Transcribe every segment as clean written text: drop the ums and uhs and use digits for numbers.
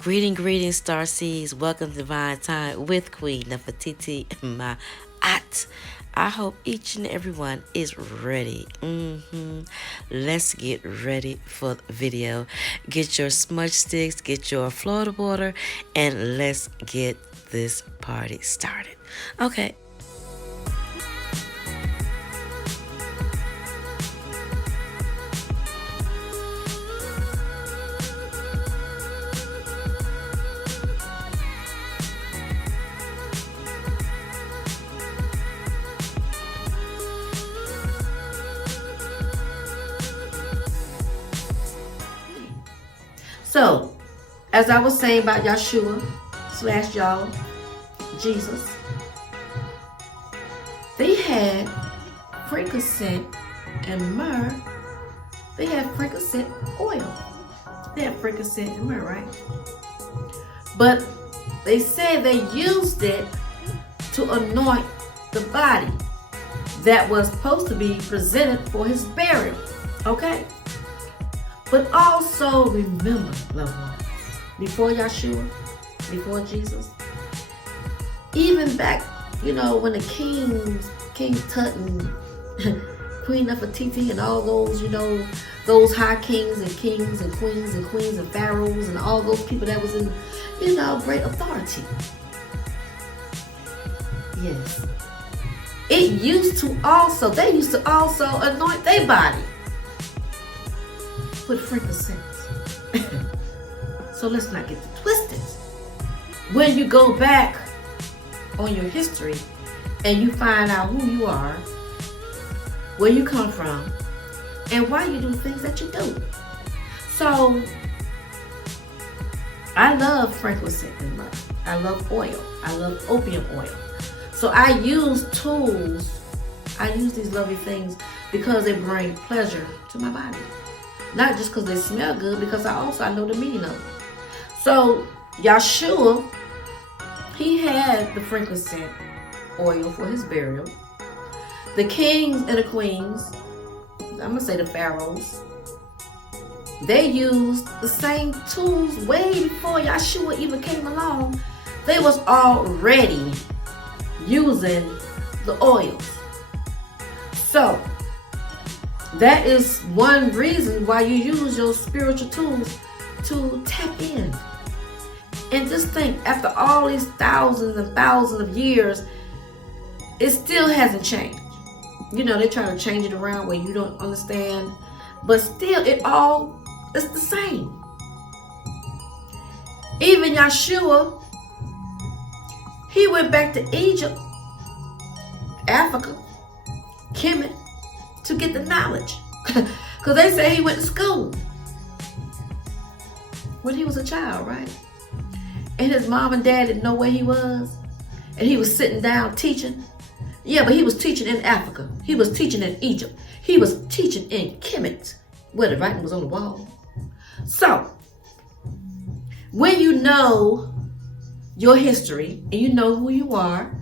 Greetings, Star Seeds. Welcome to Divine Time with Queen Nefertiti and my aunt. I hope each and everyone is ready. Let's get ready for the video. Get your smudge sticks, get your Florida water, and let's get this party started. Okay. So, as I was saying about YESHUA / y'all, Jesus, they had frankincense and myrrh. They had frankincense oil. They had frankincense and myrrh, right? But they said they used it to anoint the body that was supposed to be presented for his burial. Okay? But also remember, loved ones, before YESHUA, before Jesus, even back, when the kings, King Tut and Queen Nefertiti and all those, those high kings and queens and pharaohs and all those people that was in, great authority. Yes. They used to also anoint their body with frankincense. So let's not get it twisted. When you go back on your history and you find out who you are, where you come from, and why you do things that you do. So I love frankincense and myrrh. I love oil. I love opium oil. So I use tools. I use these lovely things because they bring pleasure to my body. Not just because they smell good, because I know the meaning of it. So YESHUA, he had the frankincense oil for his burial. The kings and the queens, I'm going to say the pharaohs, they used the same tools way before YESHUA even came along. They was already using the oils. So that is one reason why you use your spiritual tools to tap in. And just think, after all these thousands and thousands of years, it still hasn't changed. They try to change it around where you don't understand, but still it's the same. Even YESHUA, he went back to Egypt, Africa, Kemet, to get the knowledge. Because they say he went to school when he was a child, right? And his mom and dad didn't know where he was. And he was sitting down teaching. Yeah, but he was teaching in Africa. He was teaching in Egypt. He was teaching in Kemet, where the writing was on the wall. So, when you know your history and you know who you are,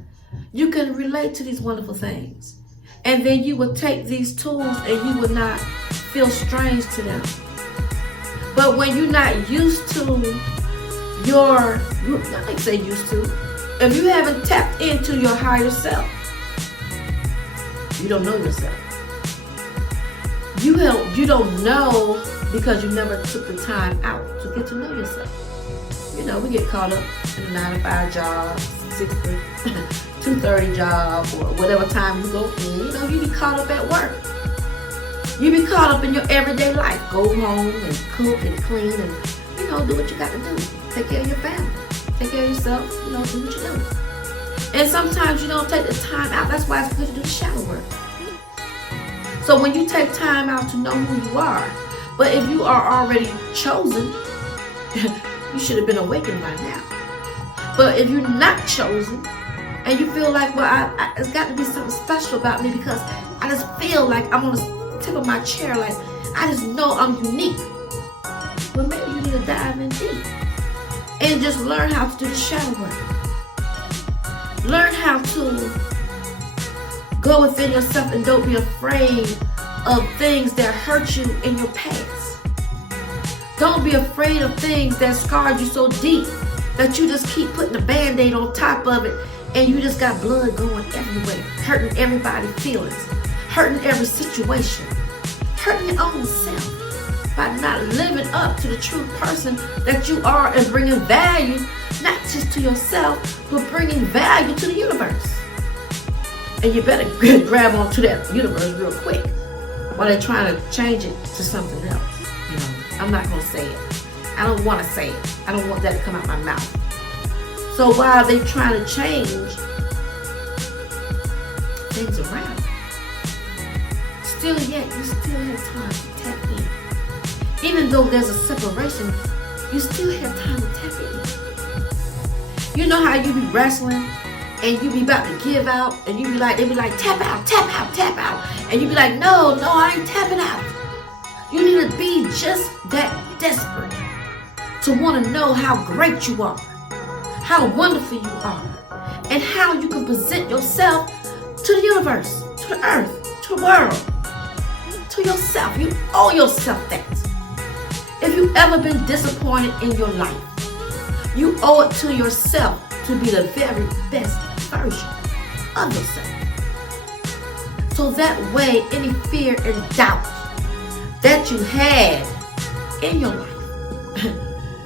you can relate to these wonderful things. And then you will take these tools and you will not feel strange to them. But when you're not used to if you haven't tapped into your higher self, you don't know yourself. You don't know because you never took the time out to get to know yourself. We get caught up in a 9-to-5 job, 6 to 2:30 job, or whatever time you go in. You be caught up at work. You be caught up in your everyday life. Go home and cook and clean and, do what you got to do. Take care of your family. Take care of yourself. Do what you do. And sometimes you don't take the time out. That's why it's good to do the shadow work. So when you take time out to know who you are, but if you are already chosen, you should have been awakened by now. But if you're not chosen, and you feel like, it's got to be something special about me because I just feel like I'm on the tip of my chair, like I just know I'm unique. Well, maybe you need to dive in deep and just learn how to do the shadow work. Learn how to go within yourself and don't be afraid of things that hurt you in your past. Don't be afraid of things that scarred you so deep that you just keep putting a Band-Aid on top of it and you just got blood going everywhere, hurting everybody's feelings, hurting every situation, hurting your own self by not living up to the true person that you are and bringing value, not just to yourself, but bringing value to the universe. And you better grab onto that universe real quick while they're trying to change it to something else. You know, I'm not going to say it. I don't want to say it. I don't want that to come out my mouth. So while they're trying to change things around, still yet, you still have time to tap in. Even though there's a separation, you still have time to tap in. You know how you be wrestling and you be about to give out and you be like, they be like, tap out, tap out, tap out. And you be like, no, I ain't tapping out. You need to be just that desperate to want to know how great you are, how wonderful you are, and how you can present yourself to the universe, to the earth, to the world, to yourself. You owe yourself that. If you've ever been disappointed in your life, you owe it to yourself to be the very best version of yourself. So that way, any fear and doubt that you had in your life,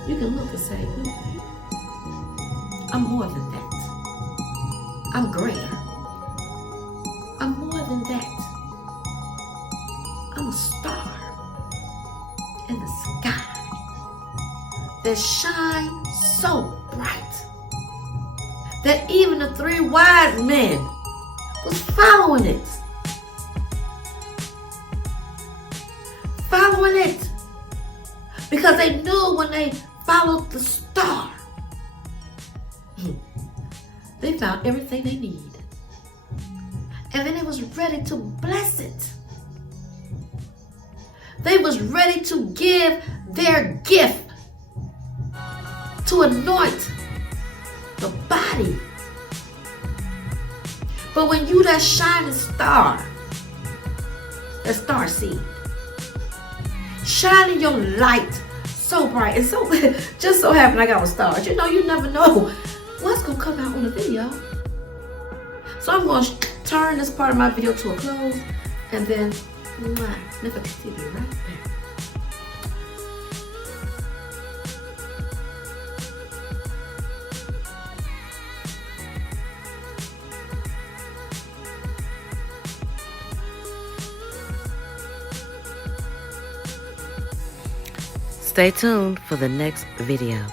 you can look and say, I'm more than that. I'm greater. I'm more than that. I'm a star in the sky that shines so bright that even the 3 wise men was following it. Following it. Because they knew when they followed the star, they found everything they need. And then they was ready to bless it. They was ready to give their gift to anoint the body. But when you that shining star, that star seed, shining your light so bright and so just so happened I got a star. You know, you never know what's gonna come out on the video. So I'm gonna turn this part of my video to a close and then Niffa TV right back. Stay tuned for the next video.